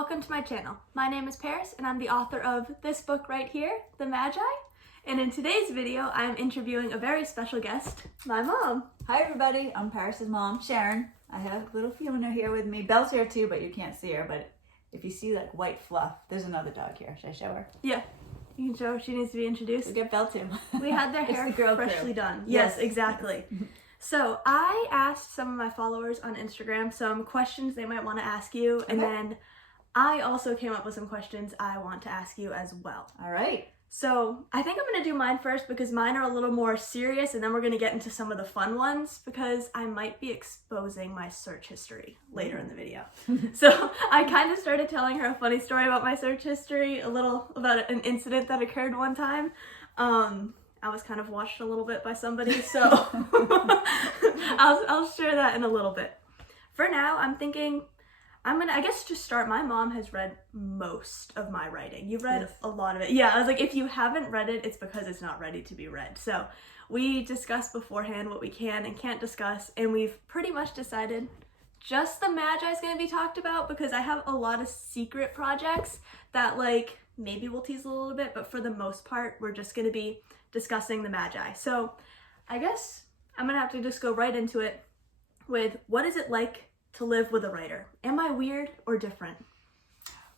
welcome to my channel. My name is Paris and I'm the author of this book right here, The Magi. And in today's video, I'm interviewing a very special guest, my mom. Hi everybody, I'm Paris's mom, Sharon. I have little Fiona here with me. Belle's here too, but you can't see her. But if you see like white fluff, there's another dog here. Should I show her? Yeah, you can show her. She needs to be introduced. We'll get Belle too. We had their hair freshly done. Yes, exactly. So I asked some of my followers on Instagram some questions they might want to ask you, and then I also came up with some questions I want to ask you as well. All right. So I think I'm going to do mine first because mine are a little more serious, and then we're going to get into some of the fun ones because I might be exposing my search history later in the video. So I kind of started telling her a funny story about my search history, a little about an incident that occurred one time. I was kind of watched a little bit by somebody, so I'll share that in a little bit. For now, I'm thinking I guess to start, my mom has read most of my writing. You've read a lot of it. Yeah, I was like, if you haven't read it, it's because it's not ready to be read. So we discussed beforehand what we can and can't discuss, and we've pretty much decided just the Magi is going to be talked about because I have a lot of secret projects that like maybe we'll tease a little bit, but for the most part, we're just going to be discussing the Magi. So I guess I'm going to have to just go right into it with what is it like to live with a writer? Am I weird or different?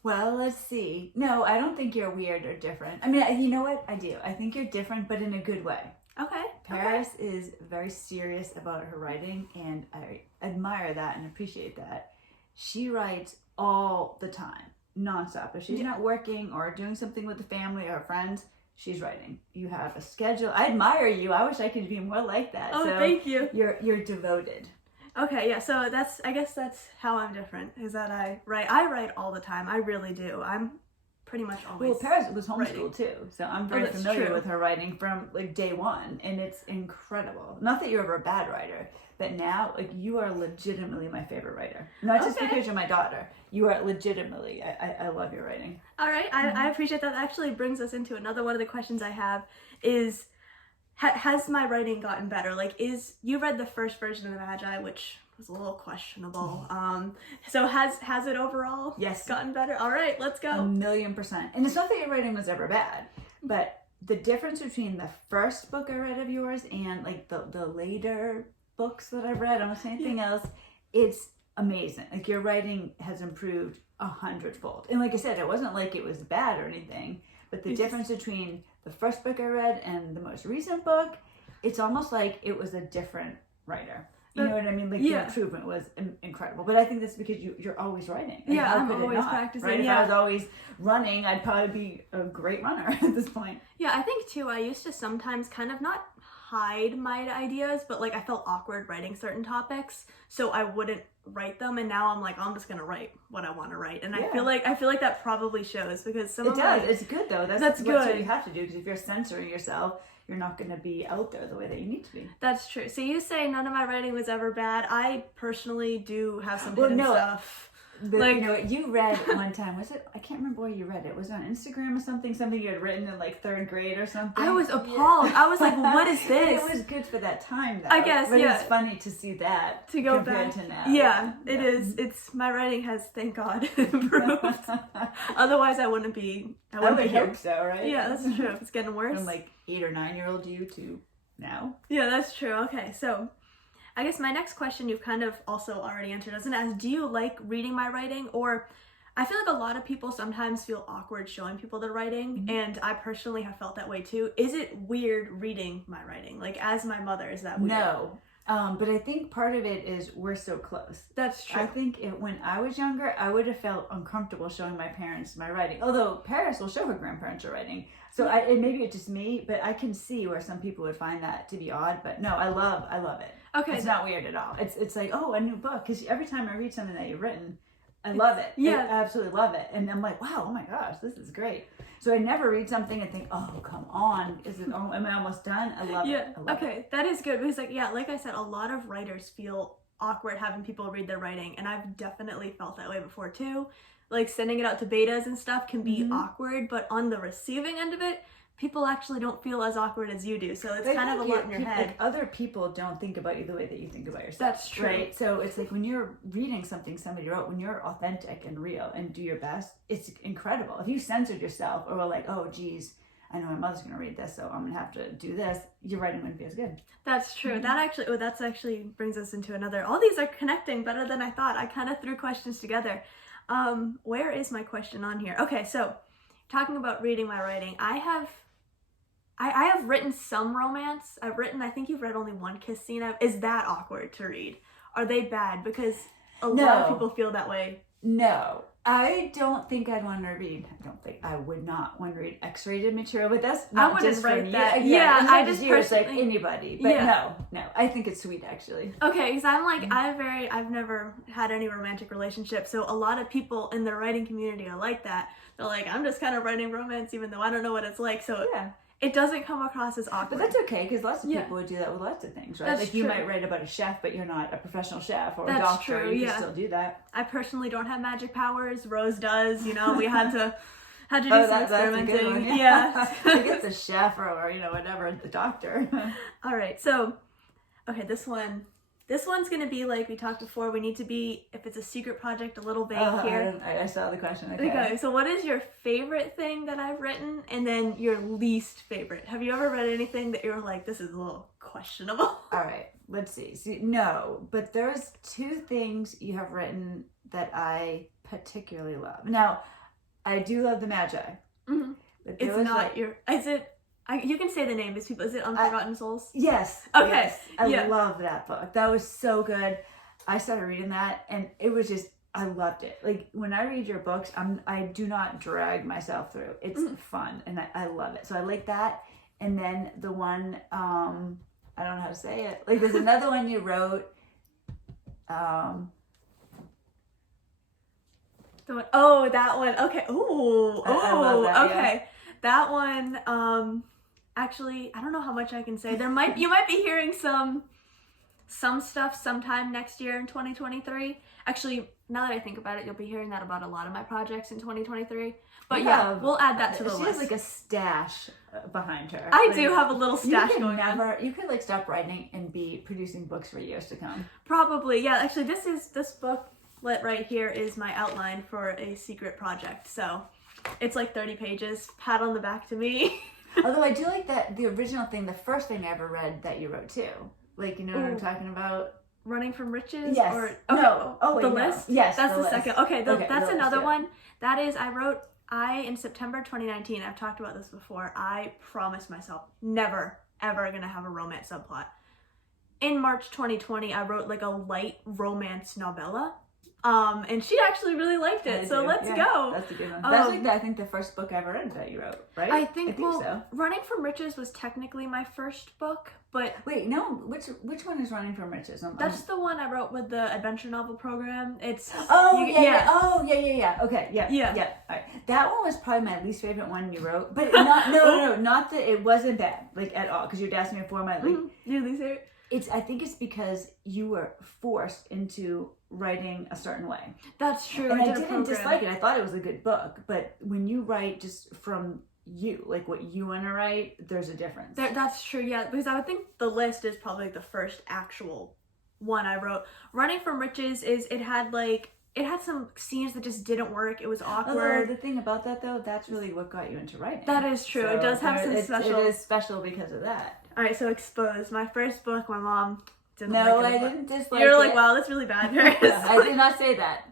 Well, let's see. No, I don't think you're weird or different. I mean, you know what? I do. I think you're different, but in a good way. Okay. Paris is very serious about her writing, and I admire that and appreciate that. She writes all the time, nonstop. If she's not working or doing something with the family or friends, she's writing. You have a schedule. I admire you. I wish I could be more like that. Oh, so thank you. You're devoted. Okay, yeah, so I guess that's how I'm different, is that I write all the time. I really do. I'm pretty much always Well, Paris was homeschooled writing too, so I'm very familiar true. with her writing from like day one, and it's incredible. Not that you're ever a bad writer, but now like you are legitimately my favorite writer. Not just because you're my daughter. You are legitimately. I love your writing. All right, I appreciate that. That actually brings us into another one of the questions I have is, has my writing gotten better? Like, you read the first version of the Magi, which was a little questionable. So has it overall gotten better? All right, let's go. 1,000,000%. And it's not that your writing was ever bad, but the difference between the first book I read of yours and like the later books that I've read, almost anything else, it's amazing. Like your writing has improved 100-fold. And like I said, it wasn't like it was bad or anything, but the difference between the first book I read and the most recent book, it's almost like it was a different writer. You know what I mean? Like the improvement was incredible. But I think that's because you're always writing. Like, I'm always practicing. Right? If I was always running, I'd probably be a great runner at this point. Yeah, I think too, I used to sometimes kind of not hide my ideas, but like I felt awkward writing certain topics, so I wouldn't write them, and now I'm like, I'm just gonna write what I want to write, and I feel like that probably shows because it does. It's good though. That's good. What you have to do, because if you're censoring yourself, you're not going to be out there the way that you need to be. That's true. So you say none of my writing was ever bad. I personally do have some hidden stuff. Like, you know, you read one time, was it? I can't remember where you read it. Was it on Instagram or something? Something you had written in like 3rd grade or something? I was appalled. I was like, what is this? It was good for that time though. I guess, but it's funny to see that to go compared back to now. Yeah, it is. It's my writing has, thank God, improved. Otherwise I wouldn't be here. Hope so, right? Yeah, that's true. It's getting worse. From like 8 or 9-year-old you to now. Yeah, that's true. Okay, so I guess my next question you've kind of also already answered, doesn't ask, do you like reading my writing? Or I feel like a lot of people sometimes feel awkward showing people their writing, and I personally have felt that way too. Is it weird reading my writing? Like, as my mother, is that weird? No. But I think part of it is we're so close. That's true. I think when I was younger, I would have felt uncomfortable showing my parents my writing. Although Paris will show her grandparents her writing. So maybe it's just me, but I can see where some people would find that to be odd. But no, I love it. Okay. It's not weird at all. It's like, oh, a new book. Because every time I read something that you've written, I love it. Yeah. I absolutely love it. And I'm like, wow, oh my gosh, this is great. So I never read something and think, oh, come on. Am I almost done? I love it. Okay, that is good. Because like I said, a lot of writers feel awkward having people read their writing. And I've definitely felt that way before too. Like sending it out to betas and stuff can be awkward. But on the receiving end of it, people actually don't feel as awkward as you do. So it's But I kind of a think lot in your head. Like, other people don't think about you the way that you think about yourself. That's true. Right? So it's like when you're reading something somebody wrote, when you're authentic and real and do your best, it's incredible. If you censored yourself or were like, oh, geez, I know my mother's going to read this, so I'm going to have to do this, your writing wouldn't be as good. That's true. That actually brings us into another. All these are connecting better than I thought. I kind of threw questions together. Where is my question on here? Okay, so talking about reading my writing, I have written some romance. I think you've read only one kiss scene. Is that awkward to read? Are they bad? Because a lot of people feel that way. No. I don't think I'd want to read. I would not want to read X-rated material, but that's not just for me. That. Yeah, I just it's like anybody. But no, I think it's sweet actually. Okay, because I'm like I've never had any romantic relationship, so a lot of people in the writing community are like that. They're like, I'm just kind of writing romance, even though I don't know what it's like. So it doesn't come across as awkward. But that's okay, because lots of people would do that with lots of things, right? That's like true. You might write about a chef, but you're not a professional chef or that's a doctor. True, you can still do that. I personally don't have magic powers. Rose does. You know, we had to do some experimenting. Yeah. I guess the chef or whatever, the doctor. All right, so okay, this one's gonna be like we talked before. We need to be, if it's a secret project, a little vague here. I saw the question. Okay, so what is your favorite thing that I've written, and then your least favorite? Have you ever read anything that you were like, this is a little questionable? All right, let's see. No, but there's two things you have written that I particularly love. Now, I do love the Magi. Mm-hmm. It's not is it? You can say the name. Is it Unforgotten Souls? Yes. Okay. Yes. I love that book. That was so good. I started reading that, and it was just, I loved it. Like, when I read your books, I do not drag myself through. It's fun, and I love it. So I like that. And then the one, I don't know how to say it. Like, there's another one you wrote. That one. Okay. I love that, okay. Yeah. That one, actually, I don't know how much I can say. You might be hearing some stuff sometime next year in 2023. Actually, now that I think about it, you'll be hearing that about a lot of my projects in 2023. But we'll add that to the list. She has like a stash behind her. I do have a little stash going on. You could like stop writing and be producing books for years to come. Probably, yeah. Actually, this book right here is my outline for a secret project. So it's like 30 pages. Pat on the back to me. Although I do like that the original thing, the first thing I ever read that you wrote too. Like, you know what I'm talking about? Running from Riches? Yes. Or, no. Oh, wait, the no. list? Yes, that's the list. second. Okay, that's another one. That is, in September 2019, I've talked about this before, I promised myself never, ever gonna have a romance subplot. In March 2020, I wrote like a light romance novella. And she actually really liked it, so let's go. That's a good one. That's like I think the first book I ever read that you wrote, right? I think so. Running from Riches was technically my first book, but wait, no, which one is Running from Riches? That's the one I wrote with the adventure novel program. It's yeah. Okay, yeah. All right, that one was probably my least favorite one you wrote, but not that it wasn't bad, like at all. Because you'd asked me before my your least favorite. I think it's because you were forced into writing a certain way. That's true. And I didn't dislike it. I thought it was a good book. But when you write just from you, like what you want to write, there's a difference. That's true, yeah. Because I would think the list is probably the first actual one I wrote. Running from Riches it had some scenes that just didn't work. It was awkward. Although the thing about that though, that's really what got you into writing. That is true. So it does have some special. It is special because of that. All right, so Exposed. My first book, my mom didn't like it. No, I didn't dislike it. You're like, wow, that's really bad, Paris. I did not say that.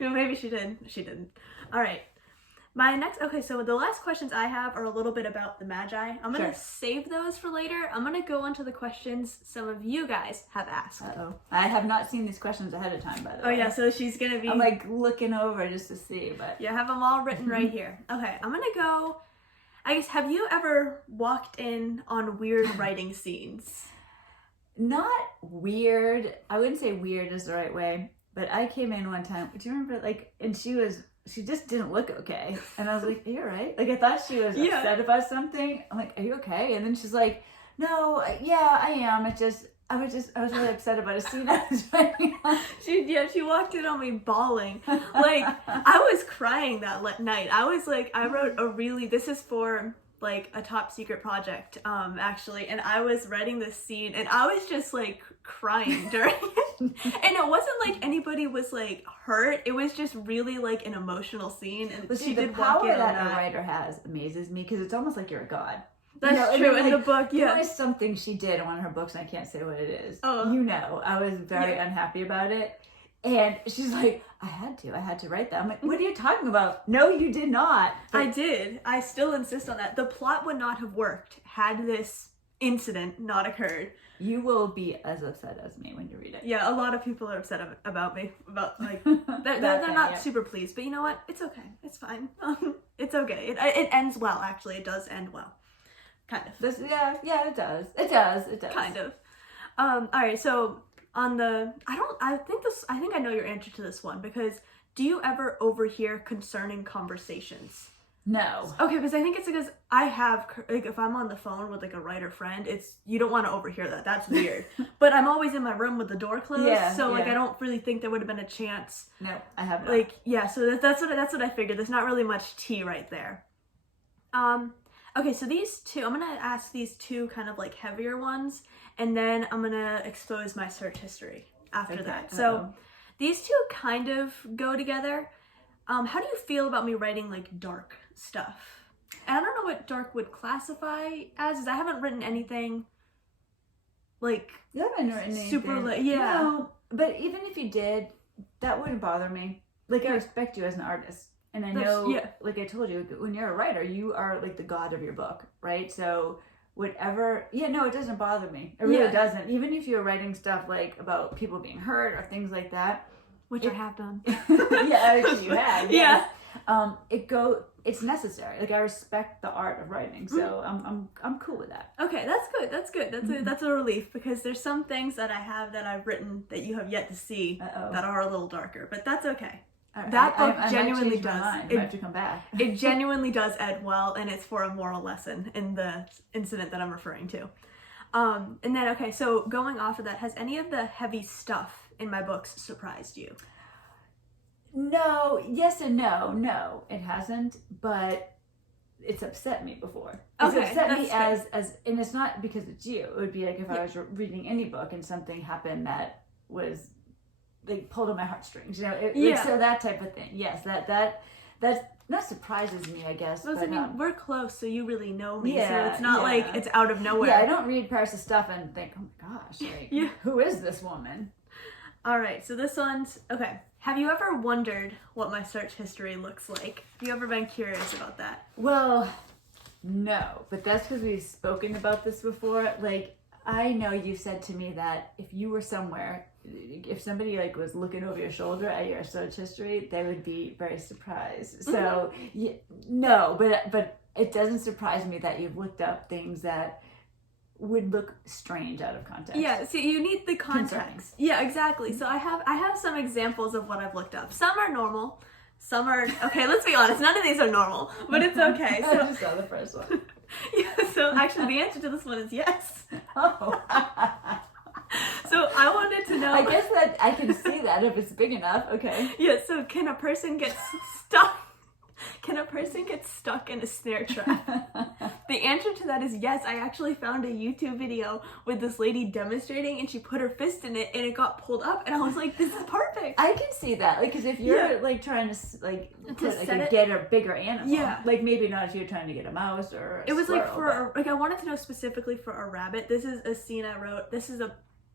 Maybe she did. She didn't. All right. So the last questions I have are a little bit about the Magi. I'm going to save those for later. I'm going to go on to the questions some of you guys have asked. Uh-oh. I have not seen these questions ahead of time, by the way. Oh, yeah, so she's going to be... I'm like looking over just to see, but... Yeah, I have them all written right here. Okay, I'm going to go... I guess, have you ever walked in on weird writing scenes? Not weird. I wouldn't say weird is the right way, but I came in one time. Do you remember, and she just didn't look okay. And I was like, are you all right? Like, I thought she was upset about something. I'm like, are you okay? And then she's like, no, yeah, I am. I was really upset about a scene I was writing on. She walked in on me bawling. Like, I was crying that night. I was like, I wrote this is for like a top secret project, actually, and I was writing this scene, and I was just like crying during it, and it wasn't like anybody was like hurt. It was just really like an emotional scene, and But see, the did walk power in on that a writer has amazes me, because it's almost like you're a god. That's true. In the book, There was something she did in one of her books, and I can't say what it is. Oh. You know, I was very unhappy about it. And she's like, I had to write that. I'm like, what are you talking about? No, you did not. But I did. I still insist on that. The plot would not have worked had this incident not occurred. you will be as upset as me when you read it. Yeah, a lot of people are upset about me. About, like, they're not super pleased. But you know what? It's okay. It's fine. It's okay. It ends well, actually. It does end well. Kind of. Yeah, it does. It does. Kind of. All right, so on the, I think I know your answer to this one, because do you ever overhear concerning conversations? No. Okay, because I think it's because I have, like, if I'm on the phone with like a writer friend, you don't want to overhear that. That's weird. But I'm always in my room with the door closed, so like I don't really think there would have been a chance. No, I have not. Like, yeah, so that's what I figured. There's not really much tea right there. Okay, so these two, I'm gonna ask these two kind of like heavier ones, and then I'm gonna expose my search history after that. So these two kind of go together. How do you feel about me writing like dark stuff? And I don't know what dark would classify as. I haven't written anything like you haven't written anything. Super yeah. No, but even if you did, that wouldn't bother me. Like, I respect you as an artist. And I know, like I told you, when you're a writer, you are like the god of your book, right? So whatever, it doesn't bother me. It really doesn't. Even if you're writing stuff like about people being hurt or things like that. Which I have done. Actually you have. Yeah. It's necessary. Like, I respect the art of writing, so I'm cool with that. Okay, that's good. That's good. That's a relief, because there's some things that I have that I've written that you have yet to see that are a little darker, but that's okay. Right. That book I genuinely does. I have to come back. It genuinely does end well, and it's for a moral lesson in the incident that I'm referring to. And then, okay, so going off of that, has any of the heavy stuff in my books surprised you? No, yes and no. No, it hasn't, but it's upset me before. It's upset me as, and it's not because it's you. It would be like if I was reading any book and something happened that was, like, pulled on my heartstrings, so that type of thing. Yes, that surprises me, I guess. Well, but, I mean, we're close, so you really know me, so it's not like it's out of nowhere. Yeah, I don't read Paris' stuff and think, oh my gosh, like, who is this woman? All right, so this one's, okay. Have you ever wondered what my search history looks like? Have you ever been curious about that? Well, no, but that's because we've spoken about this before. Like, I know you said to me that if you were somewhere, if somebody like was looking over your shoulder at your search history, they would be very surprised. So, no, but it doesn't surprise me that you've looked up things that would look strange out of context. Yeah, see, you need the context. Concerning. Yeah, exactly. So I have some examples of what I've looked up. Some are normal. Some are, okay, let's be honest, none of these are normal, but it's okay. So, I just saw the first one. So actually the answer to this one is yes. Oh. So I wanted to know. I guess that I can see that if it's big enough. Okay. Yeah, so can a person get stuck? Can a person get stuck in a snare trap? The answer to that is yes. I actually found a YouTube video with this lady demonstrating, and she put her fist in it and it got pulled up, and I was like, this is perfect. I can see that, like, because if you're like trying to get a bigger animal, like maybe not if you're trying to get a mouse or it was squirrel, like I wanted to know specifically for a rabbit. This is a scene I wrote.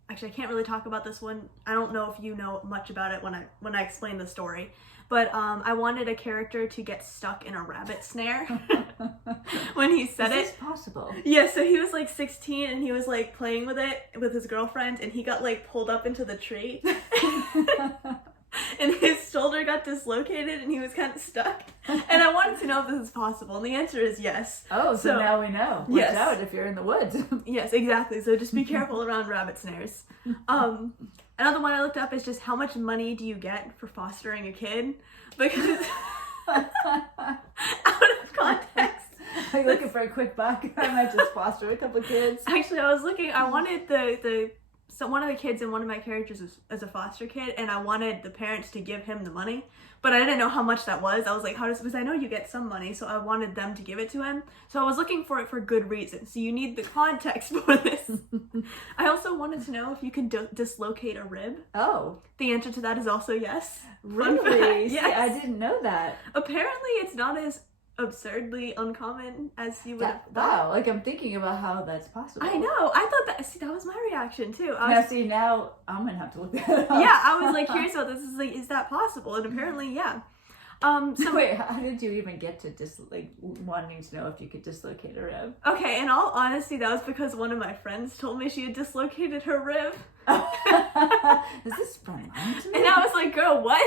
Actually, I can't really talk about this one. I don't know if you know much about it when I explain the story. But I wanted a character to get stuck in a rabbit snare when he said it. Is this possible? Yeah, so he was like 16 and he was like playing with it with his girlfriend, and he got like pulled up into the tree. And his shoulder got dislocated and he was kind of stuck. And I wanted to know if this is possible. And the answer is yes. Oh, so now we know. Watch out if you're in the woods. Yes, exactly. So just be careful around rabbit snares. Another one I looked up is just how much money do you get for fostering a kid? Because out of context. Are you looking for a quick buck? I might just foster a couple kids. Actually, I wanted one of the kids in one of my characters as a foster kid, and I wanted the parents to give him the money, but I didn't know how much that was. I was like, how does, because I know you get some money, so I wanted them to give it to him. So I was looking for it for good reason. So you need the context for this. I also wanted to know if you can dislocate a rib. Oh. The answer to that is also yes. Really? Yes. See, I didn't know that. Apparently it's not as absurdly uncommon as you would have thought. Wow, like I'm thinking about how that's possible. I know. I thought that, see, that was my reaction too. Now I'm gonna have to look that up. Yeah, I was like curious about this. Is like, is that possible? And apparently, yeah. So wait, how did you even get to wanting to know if you could dislocate a rib? Okay, in all honesty, that was because one of my friends told me she had dislocated her rib. Is this sprung onto me? And I was like, girl, what?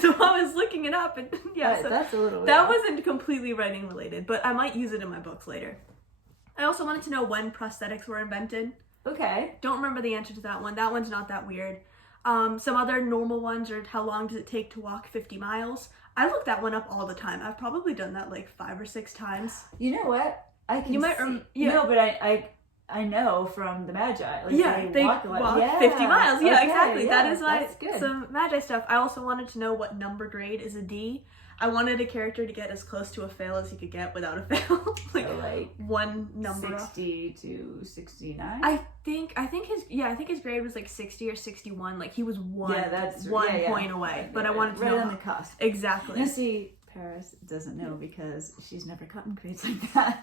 So I was looking it up, and yeah, so that's a little weird. That wasn't completely writing related, but I might use it in my books later. I also wanted to know when prosthetics were invented. Okay. Don't remember the answer to that one. That one's not that weird. Some other normal ones are how long does it take to walk 50 miles? I look that one up all the time. I've probably done that like 5 or 6 times. You know what? I can. You might No, but I know from the Magi. Like they walk 50 miles. Yeah, okay, exactly. Yeah, that is good. Some Magi stuff. I also wanted to know what number grade is a D. I wanted a character to get as close to a fail as he could get without a fail. like one number 60 to 69. I think his grade was like 60 or 61. Like he was one point away. But I wanted to know on the cusp. Exactly. Now see, Paris doesn't know because she's never gotten grades like that.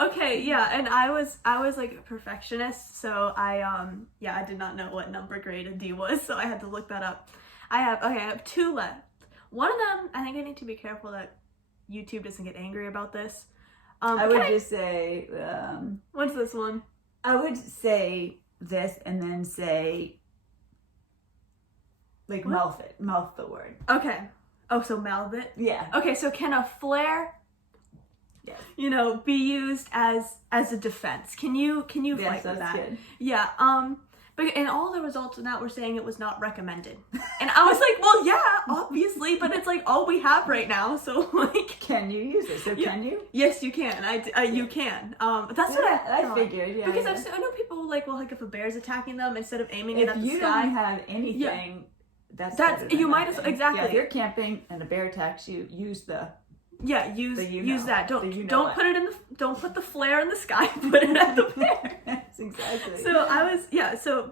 Okay, yeah, and I was like a perfectionist, so I did not know what number grade a D was, so I had to look that up. I have 2 left. One of them, I think I need to be careful that YouTube doesn't get angry about this. I would just say, what's this one? I would say this and then say, like, mouth the word. Okay. Oh, so mouth it? Yeah. Okay, so can a flare, be used as a defense? Can you fight with that? Good. Yeah. But in all the results of that were saying it was not recommended. And I was like, well, yeah, obviously, but it's like all we have right now. So like, can you use it? So can you? Yes, you can. You can. That's what I figured. Yeah. Because I know people like, well, like if a bear's attacking them, instead of aiming it at the sky. If you don't have anything, that's you might as exactly. Yeah, if you're camping and a bear attacks you, use the. Yeah, use that. Don't put it in the. Don't put the flare in the sky. Put it at the bear. That's exactly. So I was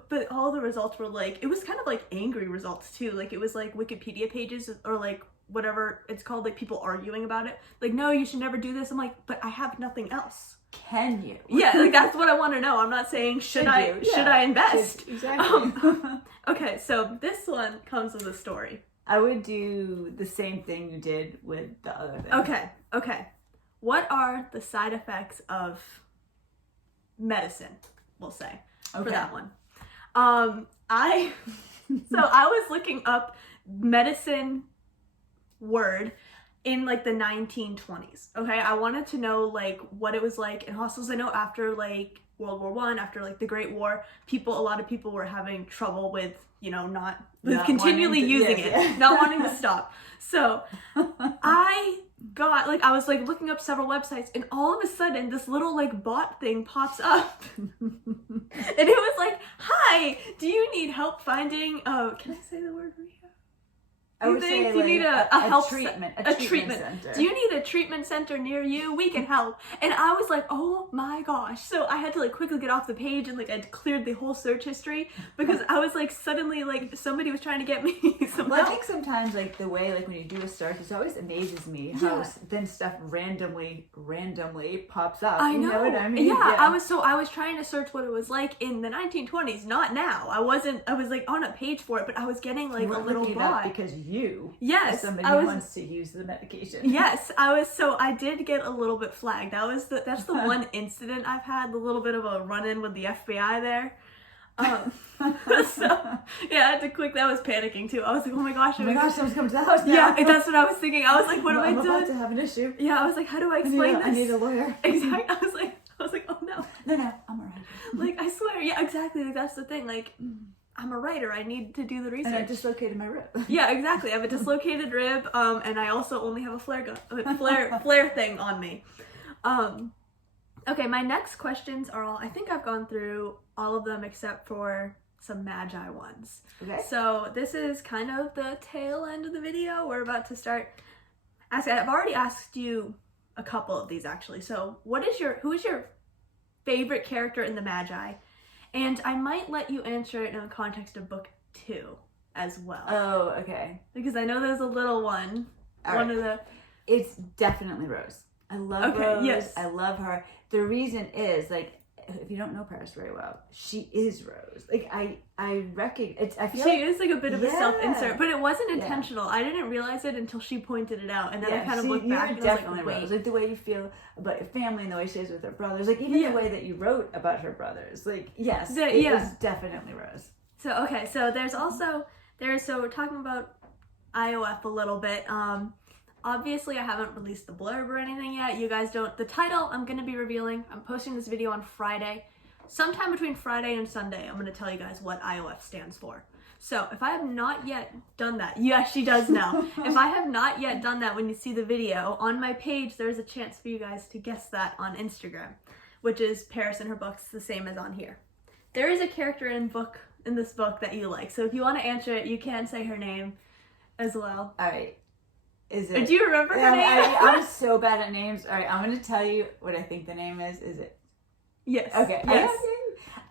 but all the results were like, it was kind of like angry results too. Like it was like Wikipedia pages or like whatever it's called, like people arguing about it. Like, no, you should never do this. I'm like, but I have nothing else. Can you? Yeah, like that's what I want to know. I'm not saying should I invest? Exactly. Okay, so this one comes with a story. I would do the same thing you did with the other thing. Okay. What are the side effects of medicine, we'll say, for that one? I was looking up medicine word in like the 1920s. Okay, I wanted to know like what it was like in hospitals. I know after like World War I, after like the Great War, a lot of people were having trouble with not continually using it, not wanting to stop. So I was like looking up several websites, and all of a sudden this little like bot thing pops up, and it was like, "Hi, do you need help finding? Can I say the word rehab? I would say you need a treatment center. Do you need a treatment center near you? We can help." And I was like, oh my gosh. So I had to like quickly get off the page and like I cleared the whole search history because I was like suddenly like somebody was trying to get me some help. I think sometimes like the way like when you do a search, it always amazes me how then stuff randomly pops up. I know. You know what I mean? Yeah. I was trying to search what it was like in the 1920s, not now. I was like on a page for it, but I was getting like a little bot. Because yes, somebody who wants to use the medication. Yes, I did get a little bit flagged. That's the one incident I've had, the little bit of a run-in with the FBI there. So yeah, I was panicking too. I was like, oh my gosh, someone's coming to the house now. Yeah, that's what I was thinking. I was like, what am I doing? I'm about to have an issue. Yeah, I was like, how do I explain this? I need a lawyer. Exactly. I was like, oh no. No, I'm alright. Like, I swear, yeah, exactly. Like, that's the thing. Like, I'm a writer. I need to do the research. And I dislocated my rib. Yeah, exactly. I have a dislocated rib, and I also only have a flare thing on me. Okay, my next questions are all. I think I've gone through all of them except for some Magi ones. Okay. So this is kind of the tail end of the video. We're about to start asking. I've already asked you a couple of these actually. So who is your favorite character in the Magi? And I might let you answer it in the context of book 2 as well. Oh, okay. Because I know there's a little one. One of the... It's definitely Rose. I love Rose. Yes. I love her. The reason is, like, if you don't know Paris very well, she is Rose. Like, I recognize, I feel she is like a bit of a self-insert, but it wasn't Yeah. intentional. I didn't realize it until she pointed it out, and then I kind of looked you're back and definitely I was like, Rose. wait. Like, the way you feel about your family and the way she is with her brothers. Like, even Yeah. the way that you wrote about her brothers. Like, yes, it yeah. is definitely Rose. So, okay, so there's also, so we're talking about IOF a little bit. Obviously, I haven't released the blurb or anything yet. You guys don't. The title I'm going to be revealing. I'm posting this video on Friday. Sometime between Friday and Sunday, I'm going to tell you guys what IOF stands for. So, if I have not yet done that, yeah, she does now. If I have not yet done that when you see the video, on my page, there's a chance for you guys to guess that on Instagram, which is Paris and her books, the same as on here. There is a character in this book that you like. So, if you want to answer it, you can say her name as well. All right. Is it? Do you remember her name? I'm so bad at names. All right, I'm going to tell you what I think the name is. Is it? Yes. Okay. Yes.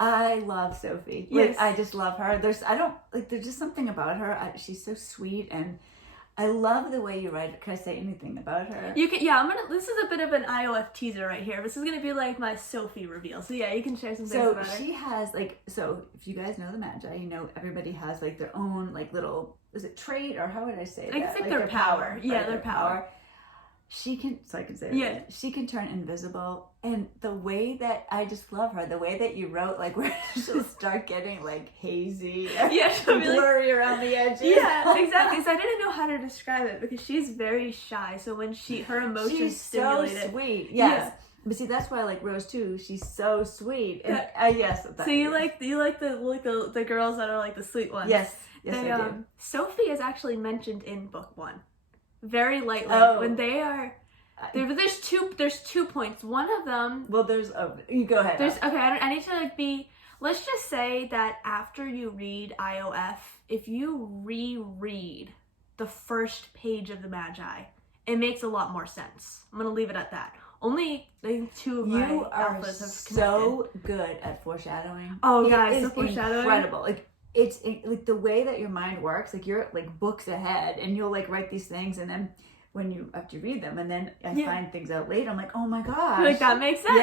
I love Sophie. Yes. Like, I just love her. There's just something about her. She's so sweet, and I love the way you write it. Can I say anything about her? You can. Yeah, this is a bit of an IOF teaser right here. This is gonna be like my Sophie reveal. So yeah, you can share some things about her. So she has if you guys know the Magi, you know everybody has like their own like little, is it trait or how would I say that? I guess like their power. Yeah, right, their power. She can, so I can say yeah. That, she can turn invisible, and the way that I just love her, the way that you wrote, like where she'll start getting like hazy, yeah, she'll be blurry around the edges. Yeah, exactly. So I didn't know how to describe it because she's very shy. So when her emotions she's stimulate so it. sweet. Yes. Yeah. But see, that's why I like Rose too. She's so sweet. And yes. So you like the girls that are like the sweet ones. Yes. Yes, I do. Sophie is actually mentioned in book 1. Very lightly when they are there's 2 points. One of them, well, you go ahead. I need to let's just say that after you read IOF, if you reread the first page of the Magi, it makes a lot more sense. I'm gonna leave it at that. Only I think 2 of my alphas have connected. So good at foreshadowing. Oh guys, the foreshadowing, incredible. Like it's like the way that your mind works, like you're like books ahead and you'll like write these things, and then when you have to read them and then I find things out later, I'm like, oh my gosh, like that makes sense.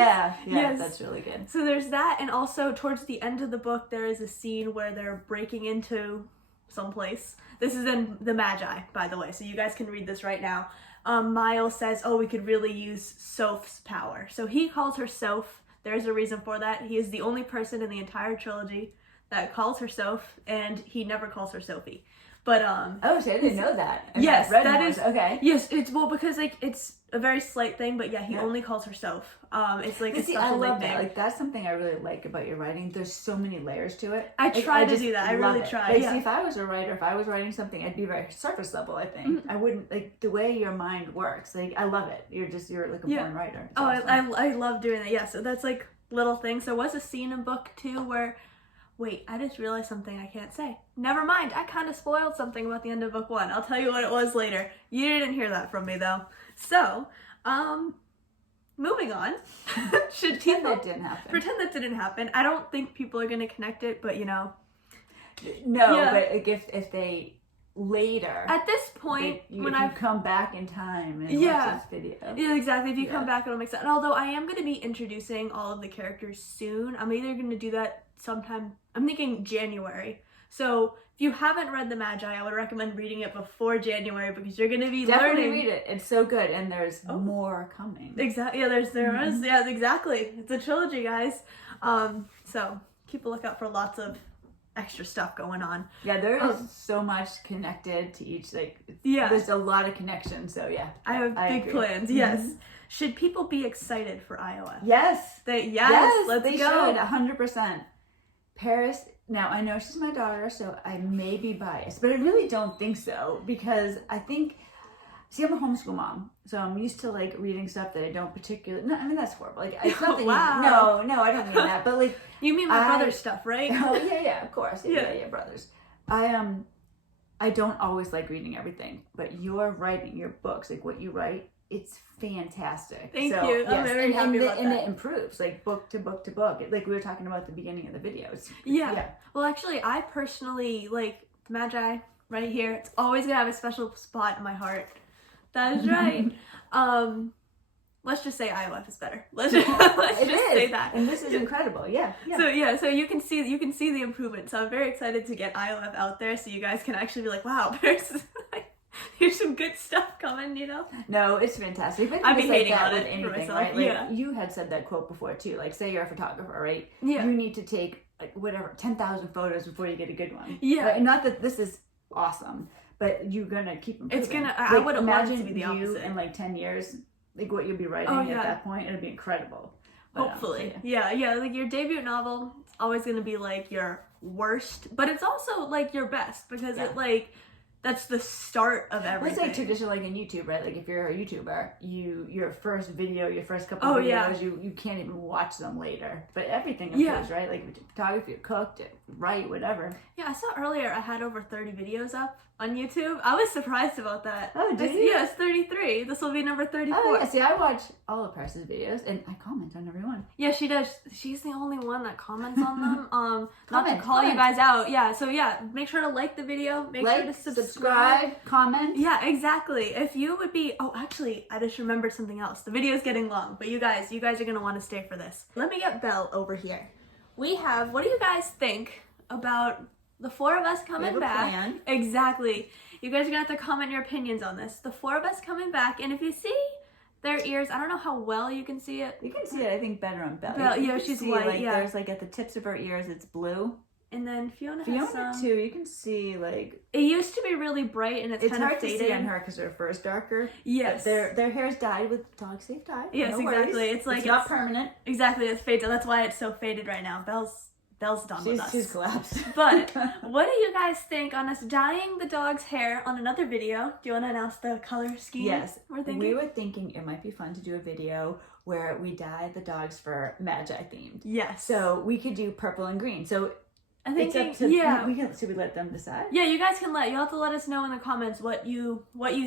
Yes, that's really good. So there's that, and also towards the end of the book there is a scene where they're breaking into someplace. This is in the Magi, by the way, so you guys can read this right now. Miles says, oh, we could really use Soph's power, so he calls her Soph. There's a reason for that. He is the only person in the entire trilogy that calls her Soph, and he never calls her Sophie. But oh, so I didn't know that. Yes, that is okay. Yes, it's because like it's a very slight thing, but yeah, he only calls her Soph. It's like a special nickname. That. Like that's something I really like about your writing. There's so many layers to it. I try to do that. I really try. Like, see, if I was a writer, if I was writing something, I'd be very surface level. I think I wouldn't like the way your mind works. Like I love it. You're like a born writer. It's awesome. I love doing that. Yeah, so that's like little things. There was a scene in book 2 where. Wait, I just realized something I can't say. Never mind, I kind of spoiled something about the end of book 1. I'll tell you what it was later. You didn't hear that from me, though. So, moving on. Pretend that didn't happen. Pretend that didn't happen. I don't think people are going to connect it, but you know. No, but if they later. At this point, when you come back in time and watch this video. Yeah, exactly. If you come back, it'll make sense. And although I am going to be introducing all of the characters soon, I'm either going to do that sometime, I'm thinking January. So if you haven't read the Magi, I would recommend reading it before January because you're going to be definitely learning. Read it. It's so good, and there's more coming. Exactly. Yeah, there is. Yeah, exactly. It's a trilogy, guys. So keep a lookout for lots of extra stuff going on. Yeah, there is so much connected to each. There's a lot of connections. So yeah, I have big plans. Yes. Should people be excited for IOF? Yes. Yes. Let's they go. Should 100%. Paris. Now I know she's my daughter, so I may be biased, but I really don't think so because I think See, I'm a homeschool mom, so I'm used to like reading stuff that I don't particularly. No, I mean that's horrible. Like it's not that Wow. no, I don't mean that. But like You mean my brother's stuff, right? Oh yeah, of course, yeah, brothers. I don't always like reading everything, but your writing, your books, like what you write, it's fantastic. Thank you. I'm very happy about that. And it improves, like book to book to book. Like we were talking about at the beginning of the videos. Yeah. Well, actually, I personally like the Magi right here. It's always gonna have a special spot in my heart. That is right. Let's just say IOF is better. Let's just say that. And this is incredible. Yeah. So you can see the improvement. So I'm very excited to get IOF out there, so you guys can actually be like, wow, here's some good stuff coming, you know? No, it's fantastic. But I've been hating that on with it anything, for myself. right? Like, Yeah. You had said that quote before too. Like, say you're a photographer, right? Yeah. You need to take like whatever 10,000 photos before you get a good one. Yeah. Right? Not that this is awesome, but you're gonna keep improving. It's gonna. I wouldn't want it to be the imagine you opposite. in like 10 years, like what you'll be writing at that point. It'll be incredible. But, hopefully, yeah. Like your debut novel, it's always gonna be like your worst, but it's also like your best because it like. That's the start of everything. Let's say traditional, like in YouTube, right? Like if you're a YouTuber, your first video, your first couple of videos, you can't even watch them later. But everything improves, right? Like photography, cooked, write, whatever. Yeah, I saw earlier I had over 30 videos up on YouTube. I was surprised about that. Oh, did you? Yeah, it's 33. This will be number 34. Oh, yeah. See, I watch all of Pars's videos, and I comment on every one. Yeah, she does. She's the only one that comments on them. Not to call you guys out. Yeah, so yeah, make sure to like the video. Make sure to subscribe, comment. Yeah, exactly. If you would be, oh, actually, I just remembered something else. The video's getting long, but you guys are gonna want to stay for this. Let me get Belle over here. What do you guys think about the four of us coming back? Plan. Exactly. You guys are gonna have to comment your opinions on this. The four of us coming back, and if you see their ears, I don't know how well you can see it. You can see it, I think, better on Belle. Yeah, she's white. Like, there's like at the tips of her ears, it's blue. And then Fiona has some. too. You can see like it used to be really bright, and it's kind hard of faded. to see on her because her fur's darker. Yes, but their hair's dyed with dog safe dye. Yes, no exactly. worries. It's like it's not permanent. Exactly, it's faded. That's why it's so faded right now. Belle's done with us. She's collapsed. But what do you guys think on us dyeing the dog's hair on another video? Do you want to announce the color scheme? Yes, we were thinking it might be fun to do a video where we dye the dog's fur Magi themed. Yes. So we could do purple and green. So I think should we let them decide? Yeah, you guys can you'll have to let us know in the comments what you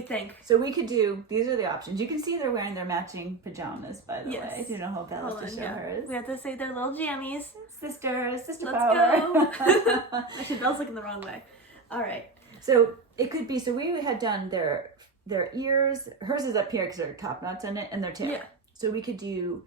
think. So we could do, these are the options. You can see they're wearing their matching pajamas, by the way. If you know how Bella's to show hers. We have to say they're little jammies. Sister Let's power. go. Actually, Belle's looking the wrong way. All right. So it could be, so we had done their ears. Hers is up here because there are top knots in it, and their tail. Yeah. So we could do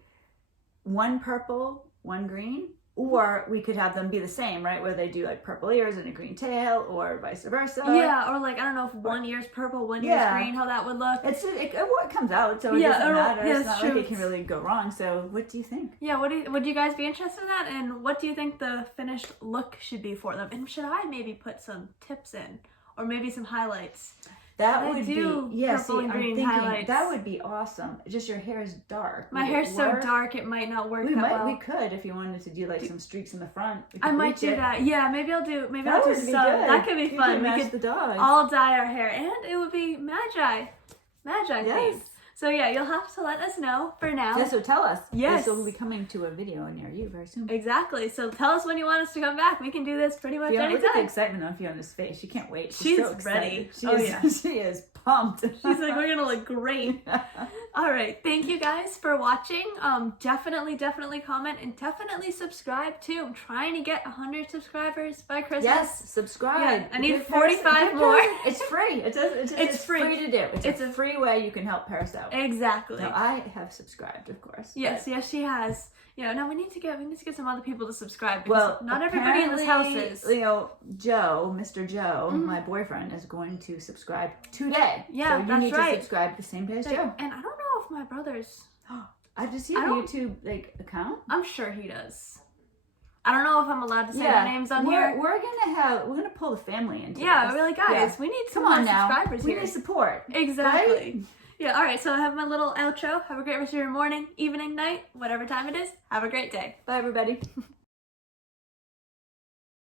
one purple, one green. Or we could have them be the same, right? Where they do like purple ears and a green tail, or vice versa. Yeah, or like I don't know if one ear's purple, one ear's green, how that would look. It comes out, so it doesn't matter. It's not like it can really go wrong. So what do you think? Yeah, would you guys be interested in that? And what do you think the finished look should be for them? And should I maybe put some tips in, or maybe some highlights? That would be purple and green highlights. That would be awesome. Just your hair is dark. My hair's so dark it might not work well. We could if you wanted to do like some streaks in the front. I might do that. Yeah, maybe I'll do some. That could be fun. We could the dogs. all dye our hair, and it would be Magi themed. So yeah, you'll have to let us know for now. Yeah, so tell us. Yes. This will be coming to a video near you very soon. Exactly. So tell us when you want us to come back. We can do this pretty much anytime. Look at the excitement on Fiona's face. She can't wait. She's so ready. She is pumped. She's like, we're going to look great. All right. Thank you guys for watching. Definitely comment and definitely subscribe too. I'm trying to get 100 subscribers by Christmas. Yes, subscribe. Yeah, I need 45 more. It's free. It's free to do. It's a free way you can help Paris out. Exactly. Now, I have subscribed, of course. Yes, she has. Now we need to get some other people to subscribe because not everybody in this house is. Mr. Joe, my boyfriend, is going to subscribe today. Yeah, so you need to subscribe the same day as Joe. And I don't know if my brother's. Does he have a YouTube account? I'm sure he does. I don't know if I'm allowed to say their names on here. We're gonna pull the family into this. We're like, guys, we need some more subscribers here. We need support. Exactly. Right? Yeah, all right, so I have my little outro. Have a great rest of your morning, evening, night, whatever time it is. Have a great day. Bye, everybody.